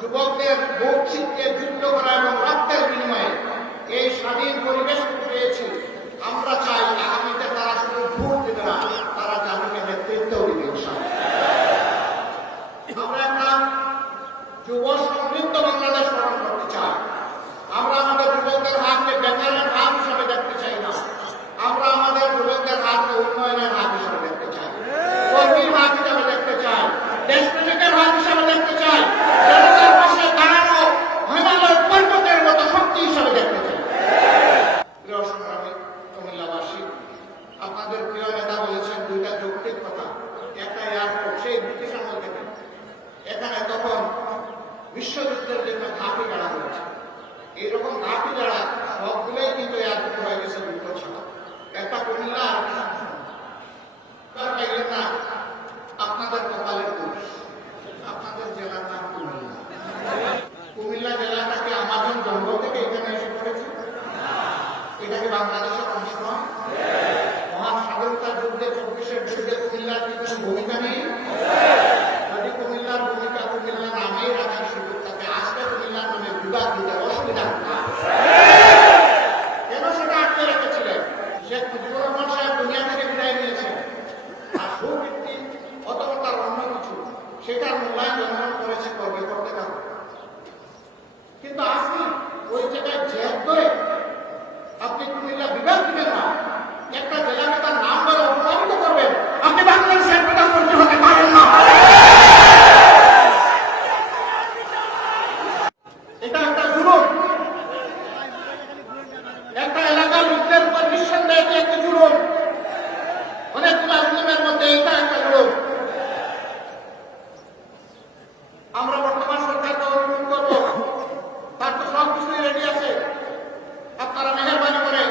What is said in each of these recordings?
যুবকদের বুক ছিটকে যুদ্ধ করা এবং রক্তের বিনিময়ে এই স্বাধীন পরিবেশ পেয়েছি। আমরা চাই আগামীতে তারা শুধু ভোট দেবে না, তারা জাতিকে নেতৃত্ব দিবে। আমরা একটা যুব সমৃদ্ধ বাংলাদেশ গঠন করতে চাই। আমরা আমাদের যুবকদের হাতকে বেকারের হাত হিসাবে দেখতে চাই না। আমরা আমাদের যুবকদের হাতকে উন্নয়নের হাত হিসাবে দেখতে চাই, কর্মীর হাত হিসাবে দেখতে চাই, দেশপ্রেমিকের হাত হিসাবে দেখতে চাই, জনতার পাশে দাঁড়ানো হিমালয় পর্বতের মতো শক্তি হিসাবে দেখতে চাই। প্রিয় সংগ্রামী কুমিল্লাবাসী, আপনাদের প্রিয় নেতা বলেছেন দুইটা যৌক্তিক কথা। একটা এয়ারপোর্ট, সেই ব্রিটিশ আমল থেকে এখানে তখন বিশ্বযুদ্ধের জন্য ঘাঁটি গাড়া হয়েছে। এইরকম ঘাঁটি গাড়া সবগুলোই কিন্তু এয়ারপোর্ট হয়ে গেছে যুদ্ধ ছাড়া। একটা কুমিল্লা পাইলেন না, আপনাদের কপালের দোষ। আপনাদের জেলার নাম কুমিল্লা। কুমিল্লা জেলাটাকে আমাজন জঙ্গল থেকে এখানে এসে পড়েছে। এটাকে বাংলাদেশের অংশ নয়। মহান স্বাধীনতা যুদ্ধে 24-এর যুদ্ধে কুমিল্লার কি কোনো ভূমিকা নেই? যদি কুমিল্লার ভূমিকা কুমিল্লা নামেই রাখার সুযোগ থাকে, আজকে কুমিল্লার নামে বিভাগ দিতে অসুবিধা কেন সেটা আটকে রেখেছিলেন? শেখ মুজিবুর রহমান সাহেব দুনিয়া থেকে বিদায় নিয়েছেন, আর সুবৃত্তি অথবা তার অন্য কিছু সেটার মূল্যায়ন জনগণ করেছে, করবে, করতে থাকবে। কিন্তু আপনি ওই জায়গায় জেদ করে আপনি কুমিল্লা বিভাগ দিবেন না, একটা জেলাকে তার নাম বলে অপমানিত করবেন, আপনি বাংলাদেশের প্রধানমন্ত্রী হতে পারেন না। এটা একটা জুলুম। একটা এলাকার লোকদের উপর নিঃসন্দেহে এটি একটা জুলুম। অনেকগুলো জুলুমের মধ্যে এটা একটা জুলুম। আমরা বর্তমান সরকারকে অনুরোধ করবো, তার তো সব কিছুই রেডি আছে, আপনারা মেহরবানি করে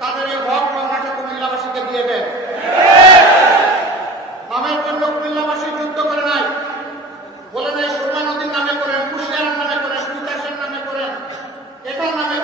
তাদের এই হক মামলাটা কুমিল্লাবাসীকে দিয়ে দেন। নামের জন্য কুমিল্লাবাসী যুদ্ধ করে নাই, বলে নাই সুরমা নদীর নামে করেন, কুশিয়ারার নামে করেন, তিতাসের নামে করেন, এটার নামে